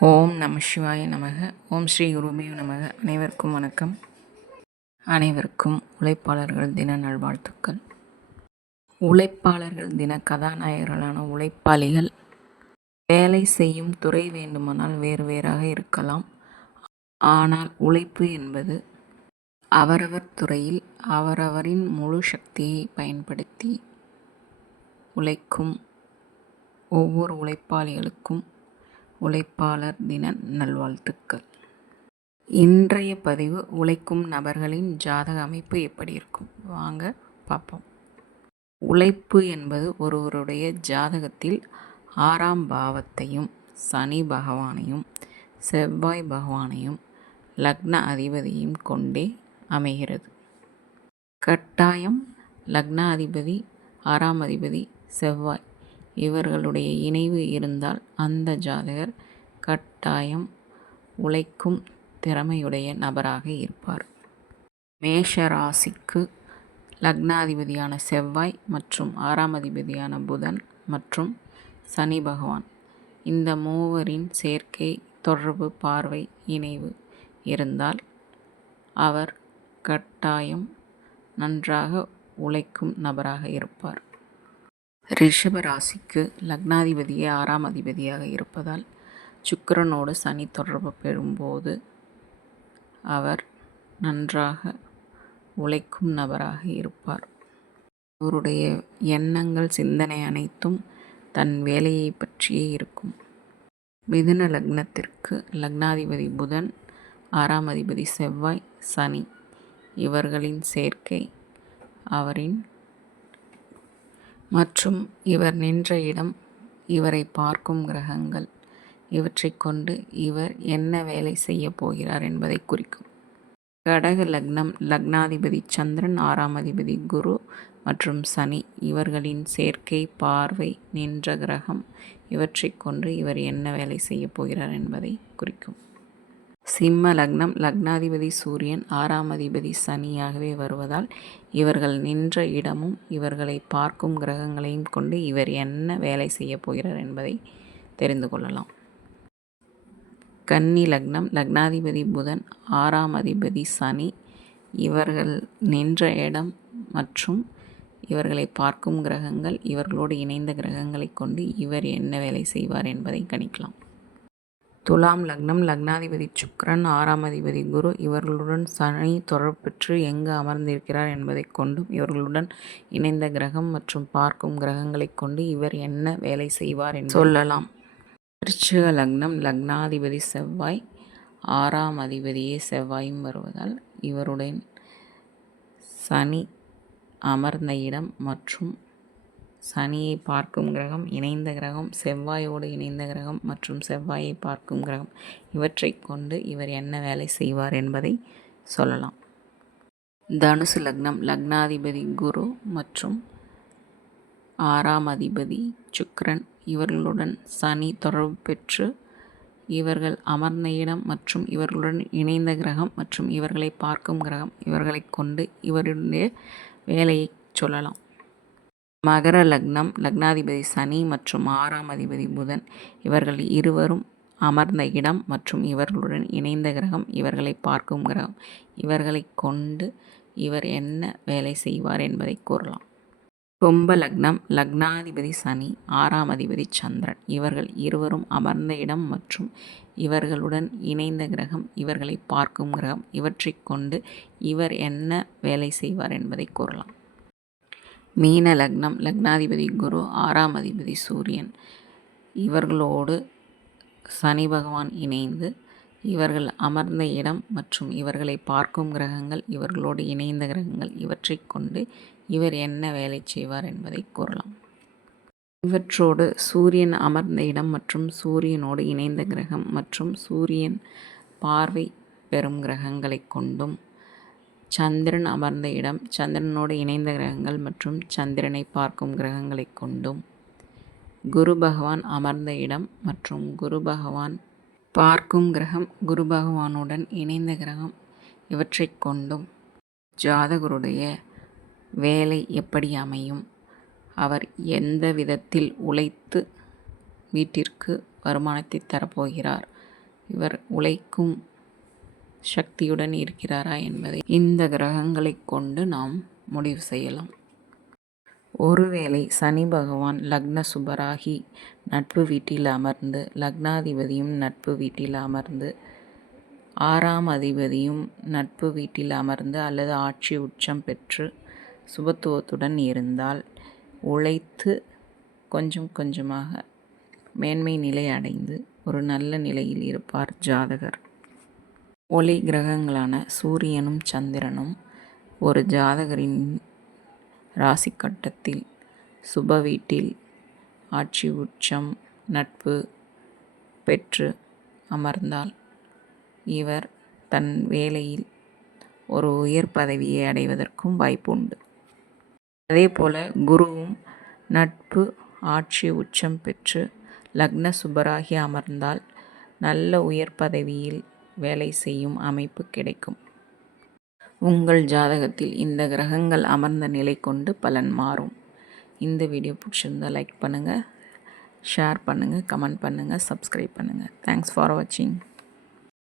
ஓம் நம சிவாய நமக. ஓம் ஸ்ரீ குருமே நமக. அனைவருக்கும் வணக்கம். அனைவருக்கும் உழைப்பாளர்கள் தின நல்வாழ்த்துக்கள். உழைப்பாளர்கள் தின கதாநாயகர்களான உழைப்பாளிகள் வேலை செய்யும் துறை வேண்டுமானால் வேறு வேறாக இருக்கலாம். ஆனால் உழைப்பு என்பது அவரவர் துறையில் அவரவரின் முழு சக்தியை பயன்படுத்தி உழைக்கும் ஒவ்வொரு உழைப்பாளிகளுக்கும் உழைப்பாளர் தின நல்வாழ்த்துக்கள். இன்றைய பதிவு உழைக்கும் நபர்களின் ஜாதக அமைப்பு எப்படி இருக்கும்? வாங்க பார்ப்போம். உழைப்பு என்பது ஒருவருடைய ஜாதகத்தில் ஆறாம் பாவத்தையும் சனி பகவானையும் செவ்வாய் பகவானையும் லக்ன அதிபதியும் கொண்டே அமைகிறது. கட்டாயம் லக்னாதிபதி ஆறாம் அதிபதி செவ்வாய். இவர்களுடைய இணைவு இருந்தால் அந்த ஜாதகர் கட்டாயம் உழைக்கும் திறமையுடைய நபராக இருப்பார். மேஷராசிக்கு லக்னாதிபதியான செவ்வாய் மற்றும் ஆறாம் அதிபதியான புதன் மற்றும் சனி பகவான். இந்த மூவரின் சேர்க்கை தொடர்பு பார்வை இணைவு இருந்தால் அவர் கட்டாயம் நன்றாக உழைக்கும் நபராக இருப்பார். ரிஷப ராசிக்கு லக்னாதிபதியே ஆறாம் அதிபதியாக இருப்பதால் சுக்கரனோடு சனி தொடர்பு பெறும்போது அவர் நன்றாக உழைக்கும் நபராக இருப்பார். அவருடைய எண்ணங்கள் சிந்தனை அனைத்தும் தன் வேலையை பற்றியே இருக்கும். மிதுன லக்னத்திற்கு லக்னாதிபதி புதன் ஆறாம் அதிபதி செவ்வாய் சனி இவர்களின் சேர்க்கை அவரின் மற்றும் இவர் நின்ற இடம் இவரை பார்க்கும் கிரகங்கள். இவற்றை கொண்டு இவர் என்ன வேலை செய்ய போகிறார் என்பதை குறிக்கும். கடக லக்னம் லக்னாதிபதி சந்திரன் ஆறாம் அதிபதி குரு மற்றும் சனி. இவர்களின் சேர்க்கை பார்வை நின்ற கிரகம் இவற்றை கொண்டு இவர் என்ன வேலை செய்ய போகிறார் என்பதை குறிக்கும். சிம்ம லக்னம் லக்னாதிபதி சூரியன் ஆறாம் அதிபதி சனியாகவே வருவதால் இவர்கள் நின்ற இடமும் இவர்களை பார்க்கும் கிரகங்களையும் கொண்டு இவர் என்ன வேலை செய்யப் போகிறார் என்பதை தெரிந்து கொள்ளலாம். கன்னி லக்னம் லக்னாதிபதி புதன் ஆறாம் அதிபதி சனி. இவர்கள் நின்ற இடம் மற்றும் இவர்களை பார்க்கும் கிரகங்கள் இவர்களோடு இணைந்த கிரகங்களை கொண்டு இவர் என்ன வேலை செய்வார் என்பதை கணிக்கலாம். துலாம் லக்னம் லக்னாதிபதி சுக்ரன் ஆறாம் அதிபதி குரு. இவர்களுடன் சனி தொடர்பு பெற்று எங்கு அமர்ந்திருக்கிறார் என்பதை கொண்டும் இவர்களுடன் இணைந்த கிரகம் மற்றும் பார்க்கும் கிரகங்களை கொண்டு இவர் என்ன வேலை செய்வார் என்று சொல்லலாம். விருச்சிக லக்னம் லக்னாதிபதி செவ்வாய் ஆறாம் அதிபதியே செவ்வாயும் வருவதால் இவருடன் சனி அமர்ந்த இடம் மற்றும் சனியை பார்க்கும் கிரகம் இணைந்த கிரகம் செவ்வாயோடு இணைந்த கிரகம் மற்றும் செவ்வாயை பார்க்கும் கிரகம். இவற்றை கொண்டு இவர் என்ன வேலை செய்வார் என்பதை சொல்லலாம். தனுசு லக்னம் லக்னாதிபதி குரு மற்றும் ஆறாம் அதிபதி சுக்ரன் இவர்களுடன் சனி தொடர்பு பெற்று இவர்கள் அமர்ந்த இடம் மற்றும் இவர்களுடன் இணைந்த கிரகம் மற்றும் இவர்களை பார்க்கும் கிரகம். இவர்களை கொண்டு இவருடைய வேலையை சொல்லலாம். மகர லக்னம் லக்னாதிபதி சனி மற்றும் ஆறாம் அதிபதி புதன். இவர்கள் இருவரும் அமர்ந்த இடம் மற்றும் இவர்களுடன் இணைந்த கிரகம் இவர்களை பார்க்கும் கிரகம். இவர்களை கொண்டு இவர் என்ன வேலை செய்வார் என்பதை கூறலாம். கும்ப லக்னம் லக்னாதிபதி சனி ஆறாம் அதிபதி சந்திரன். இவர்கள் இருவரும் அமர்ந்த இடம் மற்றும் இவர்களுடன் இணைந்த கிரகம் இவர்களை பார்க்கும் கிரகம். இவற்றை கொண்டு இவர் என்ன வேலை செய்வார் என்பதை கூறலாம். மீன லக்னம் லக்னாதிபதி குரு ஆறாம் அதிபதி சூரியன். இவர்களோடு சனி பகவான் இணைந்து இவர்கள் அமர்ந்த இடம் மற்றும் இவர்களை பார்க்கும் கிரகங்கள் இவர்களோடு இணைந்த கிரகங்கள் இவற்றை கொண்டு இவர் என்ன வேலை செய்வார் என்பதை கூறலாம். இவற்றோடு சூரியன் அமர்ந்த இடம் மற்றும் சூரியனோடு இணைந்த கிரகம் மற்றும் சூரியன் பார்வை பெறும் கிரகங்களை கொண்டும் சந்திரன் அமர்ந்த இடம் சந்திரனோடு இணைந்த கிரகங்கள் மற்றும் சந்திரனை பார்க்கும் கிரகங்களை கொண்டும். குரு பகவான் அமர்ந்த இடம் மற்றும் குரு பகவான் பார்க்கும் கிரகம் குரு பகவானுடன் இணைந்த கிரகம் இவற்றை கொண்டும். ஜாதகருடைய வேலை எப்படி அமையும்? அவர் எந்த விதத்தில் உழைத்து வீட்டிற்கு வருமானத்தை தரப்போகிறார்? இவர் உழைக்கும் சக்தியுடன் இருக்கிறாரா என்பதை இந்த கிரகங்களை கொண்டு நாம் முடிவு செய்யலாம். ஒருவேளை சனி பகவான் லக்ன சுபராகி நட்பு வீட்டில் அமர்ந்து லக்னாதிபதியும் நட்பு வீட்டில் அமர்ந்து ஆறாம் அதிபதியும் நட்பு வீட்டில் அமர்ந்து அல்லது ஆட்சி உச்சம் பெற்று சுபத்துவத்துடன் இருந்தால் உழைத்து கொஞ்சம் கொஞ்சமாக மேன்மை நிலை அடைந்து ஒரு நல்ல நிலையில் இருப்பார் ஜாதகர். ஒளி கிரகங்களான சூரியனும் சந்திரனும் ஒரு ஜாதகரின் ராசி கட்டத்தில் சுப வீட்டில் ஆட்சி உச்சம் நட்பு பெற்று அமர்ந்தால் இவர் தன் வேலையில் ஒரு உயர் பதவியை அடைவதற்கும் வாய்ப்பு உண்டு அதே போல் குருவும் நட்பு ஆட்சி உச்சம் பெற்று லக்ன சுபராகி அமர்ந்தால் நல்ல உயர் பதவியில் வேலை செய்யும் அமைப்பு கிடைக்கும். உங்கள் ஜாதகத்தில் இந்த கிரகங்கள் அமர்ந்த நிலை கொண்டு பலன் மாறும். இந்த வீடியோ பிடிச்சிருந்தால் லைக் பண்ணுங்கள் ஷேர் பண்ணுங்கள் கமெண்ட் பண்ணுங்கள் சப்ஸ்கிரைப் பண்ணுங்கள் தேங்க்ஸ் ஃபார் வாட்சிங்